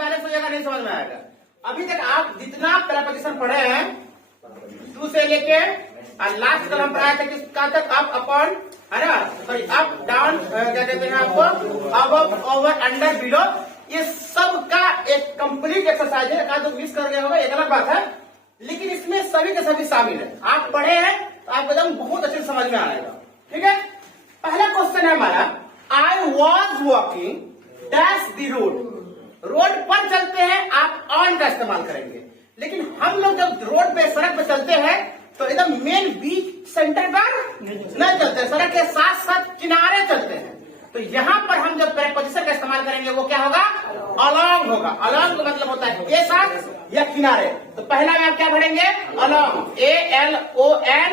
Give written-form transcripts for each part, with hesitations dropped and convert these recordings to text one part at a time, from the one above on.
Balance हो जाएगा, नहीं समझ में आएगा। अभी तक आप जितना प्रेपोजिशन पढ़े हैं टू से लेके और लास्ट कल हम पढ़ाए थे किसका तक, अप अपॉन, है ना, सॉरी अप डाउन, क्या कहते हैं आपको, अबव ओवर अंडर बिलो, ये सब का एक कंप्लीट एक्सरसाइज है। जो मिस कर गया होगा एक अलग बात है, लेकिन इसमें सभी के सभी शामिल है। आप पढ़े हैं तो आपको एकदम बहुत अच्छे समझ में आएगा। ठीक है, पहला क्वेश्चन है हमारा, I was walking dash the road. Road पर चलते हैं आप ऑन का इस्तेमाल करेंगे, लेकिन हम लोग जब रोड पे सड़क पे चलते हैं तो एकदम मेन बीच सेंटर पर नहीं चलते, सड़क के साथ साथ किनारे चलते हैं। तो यहाँ पर हम जब प्रेपोजिशन का इस्तेमाल करेंगे वो क्या होगा, अलॉन्ग होगा। अलॉन्ग का मतलब होता है के साथ या किनारे। तो पहला में आप क्या पढ़ेंगे, along, ALONG।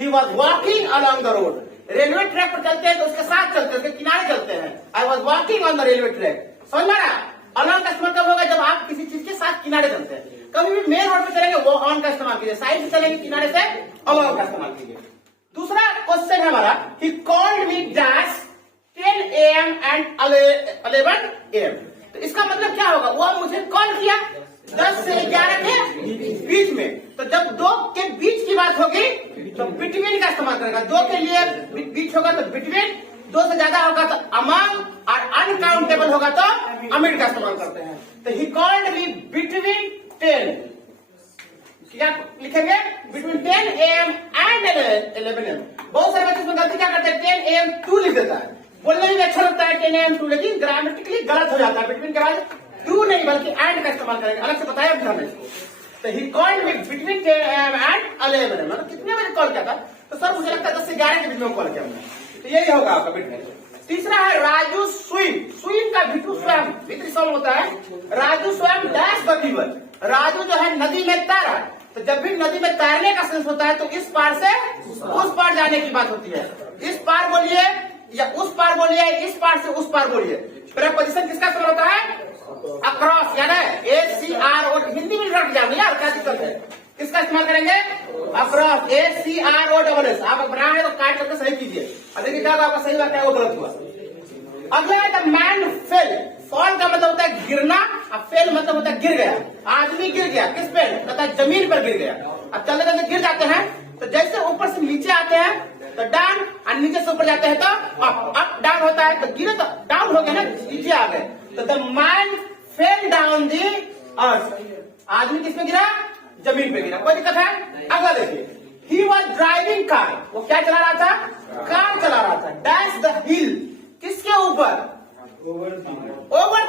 He was walking along the road. Railway track पर चलते हैं तो उसके साथ चलते हैं, उसके किनारे चलते हैं। I was walking on the railway track. समझ में आया? अलॉन्ग का इस्तेमाल कब होगा, जब आप किसी चीज के साथ किनारे चलते हैं। कभी भी मेन रोड पे चलेंगे वो ऑन का इस्तेमाल कीजिए, साइड से चलेंगे किनारे से अलॉन्ग का इस्तेमाल कीजिए। दूसरा क्वेश्चन है हमारा, he called me dash 10 AM and 11 AM। तो इसका मतलब क्या होगा, वो मुझे कॉल किया 10 से 11 के बीच में। तो जब दो के बीच की बात होगी तो बिटवीन का इस्तेमाल करेगा। दो के लिए बीच होगा तो बिटवीन, दो से ज्यादा होगा तो अमंग, और अनकाउंटेबल होगा तो अमिड का इस्तेमाल करते हैं। तो ही कॉल्ड मी बिटवीन 10, क्या लिखेंगे, बिटवीन 10 AM and 11 AM। बहुत सारे बच्चे इसमें गलती क्या करते हैं, 10 AM 2 लिख देता है। बोलने में अच्छा लगता है 10 AM 2, लेकिन ग्रामेटिकली गलत हो जाता है। बिटवीन के बाद 2 नहीं बल्कि एंड का इस्तेमाल करेंगे, अलग से बताया भी हमने इसको। तो he called me between 10 AM and 11 AM। मतलब कितने बजे कॉल किया था, तो सर मुझे लगता है 10 से 11 के बीच में कॉल किया हमने। तो यही होगा आपका बिटवीन। तीसरा है राजू स्विम। स्विम का भिटू स्वयं वितरी सॉल्व होता है। राजू स्वयं डैश द रिवर। राजू जो है नदी में तैरा। तो जब भी नदी में तैरने का सेंस होता है तो इस पार से उस पार जाने की बात होती है। इस पार बोलिए या उस पार बोलिए, इस पार से उस पार बोलिए। प्रेपोजिशन किसका इस्तेमाल होता है, अक्रॉस, याद है, ACRO। हिंदी में रट जाओ यार, क्या दिक्कत है, किसका इस्तेमाल करेंगे, अक्रॉस, ACROSS। आप बना रहे तो काट करके सही कीजिए। अब देखिए क्या आपका सही बात है वो गलत हुआ। अगला है द मैन फेल। फॉल का मतलब होता है गिरना, और फेल मतलब होता है गिर गया। आदमी गिर गया, किस पे, कहता है जमीन पर गिर गया। अब चलते चलते गिर जाते हैं, तो जैसे ऊपर से नीचे आते हैं तो डाउन, और नीचे से ऊपर जाते हैं तो अप डाउन होता है। तो गिरे तो डाउन हो गया ना, नीचे आ गए। तो the man fell down the earth. आदमी किस पे गिरा, जमीन पे गिरा। कोई दिक्कत है? अगला देखिए, ही वॉज ड्राइविंग कार। वो क्या चला रहा था, कार चला रहा था। डैश द हिल, किसके ऊपर, ओवर द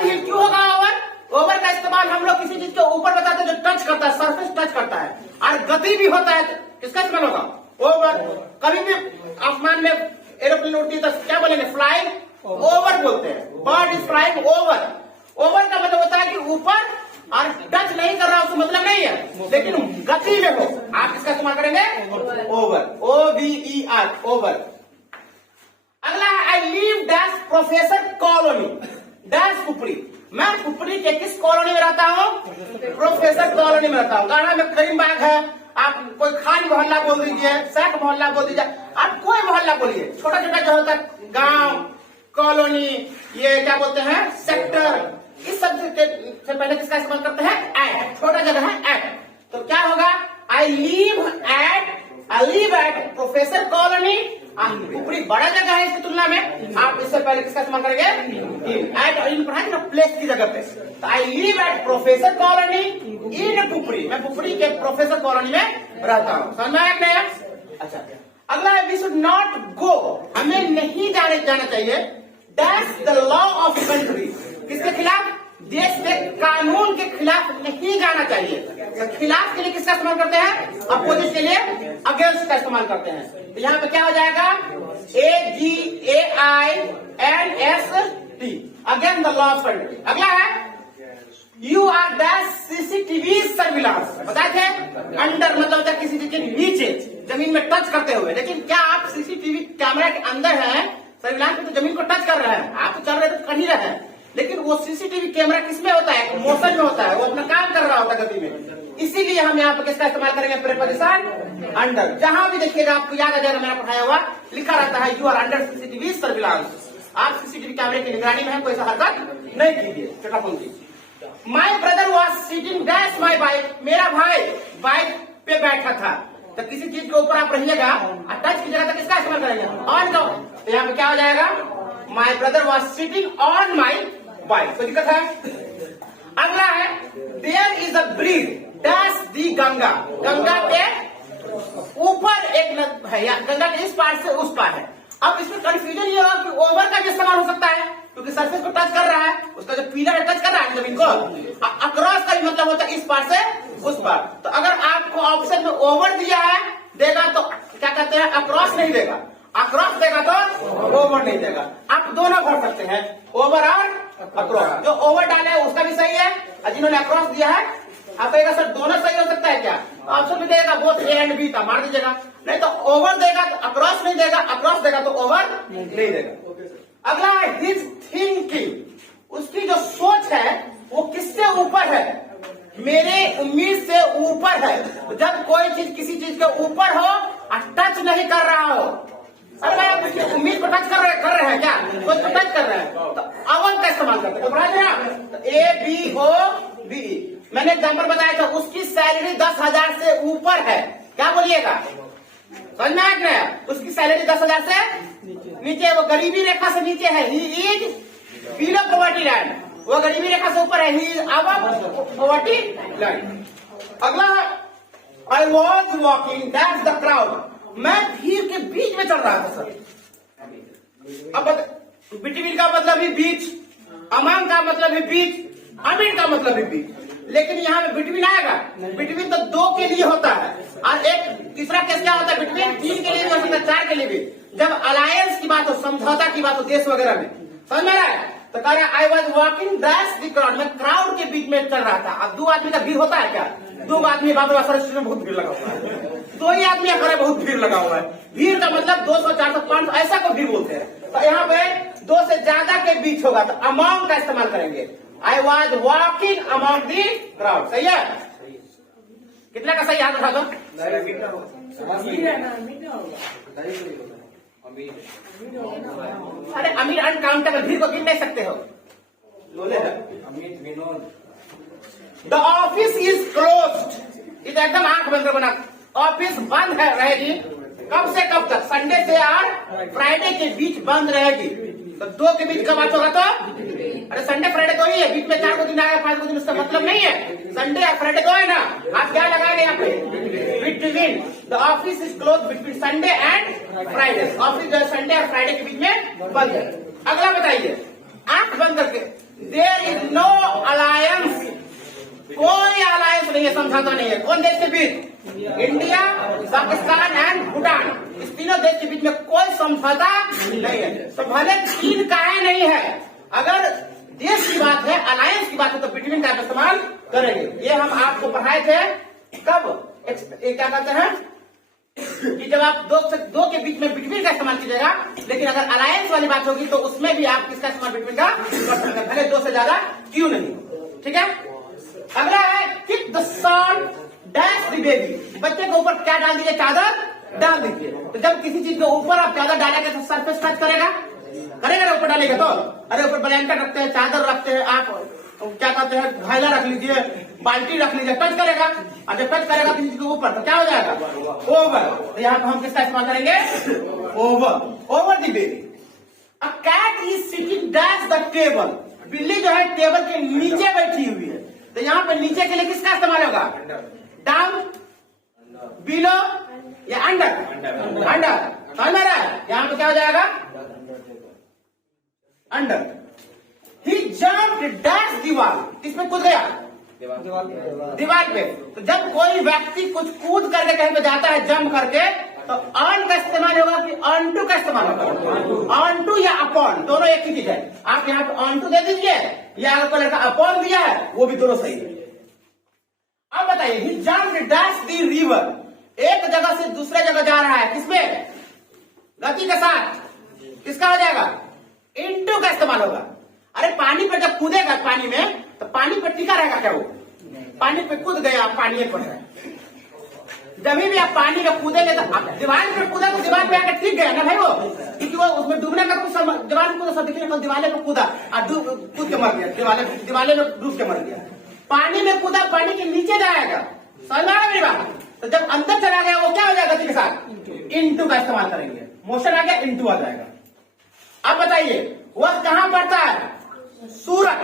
हिल। क्यों होगा ओवर, ओवर का इस्तेमाल हम लोग किसी चीज के ऊपर बताते हैं जो टच करता है, सरफेस टच करता है। और गति भी होता है तो किसका इस्तेमाल होगा, ओवर। कभी भी आसमान में एरोप्लेन उड़ती है तो क्या बोलेंगे, फ्लाइंग ओवर बोलते हैं। Bird is flying over. Over का मतलब होता है कि ऊपर, और टच नहीं कर रहा उसका मतलब नहीं है, लेकिन गति में हो। आप किसका इस्तेमाल करेंगे, ओवर, OVER, ओवर। अगला है I leave dash professor colony dash Pupri. मैं पुपरी के किस कॉलोनी में रहता हूँ, प्रोफेसर कॉलोनी में रहता हूँ। गाना में करीमबाग है, आप कोई खान मोहल्ला बोल दीजिए, सैक मोहल्ला बोल दीजिए, आप कोई मोहल्ला बोलिए। छोटा छोटा जो होता है गांव, कॉलोनी, ये क्या बोलते हैं, सेक्टर, इस सब से पहले किसका इस्तेमाल करते हैं, एट। छोटा जगह है एट। तो क्या होगा, I live at professor colony. ऊपरी बड़ा जगह है इसकी तुलना में, आप इससे पहले किसका इस्तेमाल करेंगे, एट। इन पढ़ाई ना प्लेस की जगह पे। तो I live at professor colony इन पुपरी। मैं पुपरी के प्रोफेसर कॉलोनी में रहता हूँ। समझ में आया? अच्छा, अगला है वी शुड नॉट गो। हमें नहीं जाना चाहिए dash the law of country. किसके खिलाफ, देश के कानून के खिलाफ नहीं जाना चाहिए। तो खिलाफ के लिए किसका इस्तेमाल करते हैं, अपोजिट के लिए अगेंस्ट का इस्तेमाल करते हैं। तो यहाँ पे क्या हो जाएगा, AGAINST, against the law of country. अगला है you are dash CCTV surveillance. बताए थे, अंडर मतलब होता है किसी चीज के नीचे, जमीन में टच करते हुए। लेकिन क्या आप CCTV कैमरा के अंदर हैं, सर्विलांस में तो जमीन को टच कर रहे हैं, आप तो चल रहे तो कहीं रहे हैं। लेकिन वो CCTV कैमरा किसमें होता है, मोशन में होता है, वो अपना काम कर रहा होता है गति में। इसीलिए हम यहाँ पर किसका इस्तेमाल करेंगे, प्रेपोजिशन अंडर। जहां भी देखिएगा आपको याद आ जाएगा, मैंने पढ़ाया हुआ लिखा रहता है you are under CCTV surveillance. आप CCTV कैमरे की निगरानी में है, कोई ऐसा हरकत नहीं कीजिए। चटापंथी। My brother was sitting dash my bike, मेरा भाई बाइक पे बैठा था। तो किसी चीज के ऊपर आप रहिएगा और टच की जगह तक किसका इस्तेमाल करेंगे? ऑन का। तो यहाँ पे क्या हो जाएगा? My brother was sitting on my bike. कोई दिक्कत है? अगला है there is a bridge dash the Ganga, Ganga के ऊपर एक है या गंगा के इस पार से उस पार है। अब इसमें कंफ्यूजन ये होगा कि ओवर का भी इस्तेमाल हो सकता है क्योंकि सरफेस को टच कर रहा है, उसका जो पिलर टच कर रहा है जमीन को। अक्रॉस का भी मतलब होता है इस पार से उस पार। तो अगर आपको ऑप्शन में ओवर दिया है देगा तो क्या कहते हैं? अक्रॉस नहीं देगा, अक्रॉस देगा तो ओवर नहीं देगा। आप दोनों भर सकते हैं, ओवर और अक्रॉस। जो ओवर डाले है उसका भी सही है और जिन्होंने अक्रॉस दिया है आप कहेगा सर दोनों सही हो सकता है क्या? ऑप्शन में देगा बोथ ए एंड बी का, मार दीजिएगा। नहीं तो ओवर देगा तो अक्रॉस नहीं देगा, अक्रॉस देगा तो ओवर नहीं देगा। अगला है हिज थिंकिंग, उसकी जो सोच है वो किससे ऊपर है? मेरे उम्मीद से ऊपर है। तो जब कोई चीज किसी चीज के ऊपर हो और टच नहीं कर रहा हो, अरे भाई आप उसकी उम्मीद को टच कर रहे हैं क्या? सोच को टच कर रहे हैं तो अवन का इस्तेमाल करते हैं। तो ए बी ओ बी। मैंने एग्जाम्पल बताया था, उसकी सैलरी 10,000 से ऊपर है, क्या बोलिएगा? समझ में आ गया? उसकी सैलरी 10,000 से नीचे, वो गरीबी रेखा से नीचे है। He is below poverty line, वो गरीबी रेखा से ऊपर है। He is above poverty line. अगला है I was walking that's the crowd, मैं भीड़ के बीच में चल रहा था सर। अब बिटवीन का मतलब ही बीच, अमंग का मतलब ही बीच, अमीन का मतलब ही बीच। लेकिन यहाँ पे बिटवीन आएगा, बिटवीन तो दो के लिए होता है और एक तीसरा केस क्या होता है? बिटवीन 3 के लिए भी हो सकता है, 4 के लिए भी। जब अलायंस की बात हो, समझौता की बात हो देश वगैरह में, समझ में आ रहा है? तो कह रहा है I was walking that's the crowd, मैं क्राउड के बीच में चल रहा था। अब 2 आदमी का भीड़ होता है क्या? 2 आदमी बात में बहुत भीड़ लगा हुआ है, 2 ही आदमी अगर बहुत भीड़ लगा हुआ है। भीड़ का मतलब 200, 400, 500 ऐसा को भीड़ बोलते हैं। तो यहाँ पे 2 से ज्यादा के बीच होगा तो अमाउंट का इस्तेमाल करेंगे। I was walking amount the crowd. सही है? कितना का सही याद रखा दो? अरे अमीर अनकाउंटेबल, भीड़ को गिन नहीं सकते हो। द ऑफिस इज क्लोज्ड, इधर एकदम आंख बंद बना। ऑफिस बंद है रहेगी कब से कब तक? संडे से और फ्राइडे के बीच बंद रहेगी। तो 2 के बीच कब बात होगा? तो अरे संडे फ्राइडे 2 ही है, बीच में 4 को दिन आएगा, 5 को दिन, उसका मतलब नहीं है। संडे और फ्राइडे 2 है ना, आप क्या लगाएंगे यहाँ पे? Between. The office is close between Sunday and Friday. Office जो है संडे और फ्राइडे के बीच में बंद है। अगला बताइए, आंख बंद करके, देयर इज नो अलायंस, कोई अलायंस नहीं है, समझौता नहीं है। कौन देश के बीच? India, Pakistan and Bhutan. इस तीनों देश के बीच में कोई समझौता नहीं है। तो भले 3 काहे नहीं है, अगर देश की बात है, अलायंस की बात है तो बिटवीन का इस्तेमाल करेंगे। ये हम आपको पढ़ाए थे कब? क्या कहते हैं कि जब आप 2 के बीच में बिटवीन का इस्तेमाल कीजिएगा, लेकिन अगर अलायंस वाली बात होगी तो उसमें भी आप किसका इस्तेमाल बिटवीन का कर सकते हैं, भले 2 से ज्यादा क्यों नहीं। ठीक है? अगला है kick the sun dash the baby, बच्चे के ऊपर क्या डाल दीजिए? चादर डाल दीजिए। तो जब किसी चीज के ऊपर आप चादर डालेंगे तो सरफेस टच करेगा ना? ऊपर डालेगा तो अरे ऊपर ब्लैंकेट रखते हैं, चादर रखते हैं, आप क्या कहते हैं घैला रख लीजिए, बाल्टी रख लीजिए, टच करेगा। और जब टच करेगा किसी के ऊपर तो क्या हो जाएगा? ओवर। तो यहाँ पर हम किसका इस्तेमाल करेंगे? Over. Over the baby. A cat is sitting dash the table, बिल्ली जो है टेबल के नीचे बैठी हुई है। तो यहाँ पे नीचे के लिए किसका इस्तेमाल होगा? डाउन, बिलो या अंडर? अंडर। समझ में आ रहा है? यहाँ पे क्या हो जाएगा? अंडर। ही जंप्ड डैश दीवार, किसमें कूद गया? दीवार पे। तो जब कोई व्यक्ति कुछ कूद करके कहीं पे जाता है जंप करके, तो ऑन का इस्तेमाल होगा कि ऑन टू का इस्तेमाल होगा? ऑन टू या अपॉन, दोनों एक ही चीज है। आप यहाँ पे ऑन टू दे दीजिए या अगर कोई लड़का अपॉन दिया है वो भी दोनों सही है। अब बताइए, ही जंप्ड डैश द रिवर, एक जगह से दूसरे जगह जा रहा है, किसमें? गति के साथ। किसका हो जाएगा? इनटू का इस्तेमाल होगा। अरे पानी पे जब कूदेगा पानी में तो पानी पे टिका रहेगा क्या? वो पानी पे कूद गया, पानी पर है। जब भी आप पानी में कूदेंगे तो आप दीवार पे कूदा तो दीवार पे आकर टिक गया ना भाई वो, क्योंकि वो उसमें डूबने का कुछ दीवार में कूदा, सब देखिए कल दीवार पे कूदा और कूद के मर गया, दीवार में डूब के मर गया। पानी में कूदा पानी के नीचे जाएगा, समझ आ रहा मेरी बात? तो जब अंदर चला गया वो क्या हो जाएगा गति के साथ? इनटू का इस्तेमाल करेंगे, मोशन आ गया इनटू आ जाएगा। अब बताइए वह कहां पड़ता है? सूरत।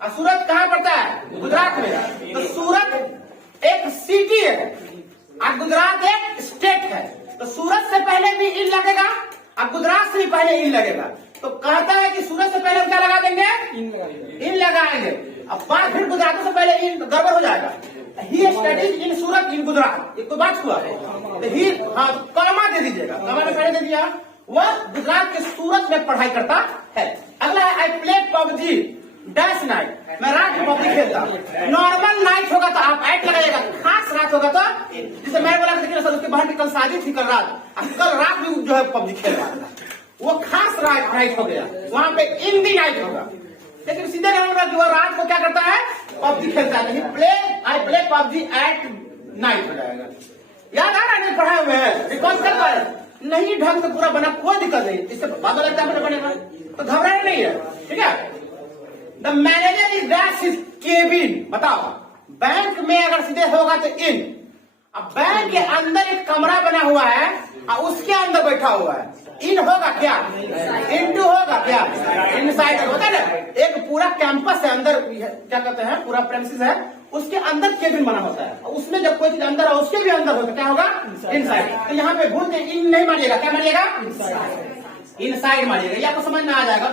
और सूरत कहां पड़ता है? गुजरात में। तो सूरत एक सिटी है और गुजरात एक स्टेट है। तो सूरत से पहले भी इन लगेगा और गुजरात से भी पहले इन लगेगा। तो कहता है कि सूरत से पहले क्या लगा देंगे? इन लगाएंगे। अब बात फिर गुजरात से पहले इन गड़बड़ हो जाएगा। ही स्टडीज इन सूरत इन गुजरात, एक तो बात हुआ। तो ही हाँ कॉमा दे दीजिएगा, कॉमा ने पहले दे दिया। वह गुजरात के सूरत में पढ़ाई करता है। अगला है I play PUBG dash night, मैं रात में पबजी खेलता हूँ। नॉर्मल नाइट होगा तो आप ऐड लगाइएगा, खास रात होगा तो जैसे मैं बोला सर उसके बहन की कल शादी थी कल रात भी जो है पबजी खेल रहा था, वो खास नाइट हो गया, वहां पे इन दी नाइट होगा। लेकिन सीधे होगा कि वो रात को क्या करता है? पबजी खेलता है। I play PUBG at night हो जाएगा। याद आ रहा है? पढ़ाए हुए हैं, रिकॉर्ड कर पा रहे नहीं, ढंग से पूरा बना, कोई दिक्कत नहीं, इससे बाबा लगता है बनेगा तो घबराना नहीं है, ठीक है। The manager is that is cabin, बताओ बैंक में अगर सीधे होगा तो इन। अब बैंक के अंदर एक कमरा बना हुआ है और उसके अंदर बैठा हुआ है, इन होगा क्या? इनटू होगा क्या? इनसाइड होता है ना, एक पूरा कैंपस है अंदर, क्या कहते हैं, पूरा प्रेमिसेस है, उसके अंदर केबिन बना होता है, उसमें जब कोई चीज अंदर है उसके भी अंदर होगा, क्या होगा? इनसाइड। तो यहाँ पे भूल के इन नहीं मारिएगा, क्या मारिएगा? इनसाइड मारिएगा। ये आपको समझ में आ जाएगा।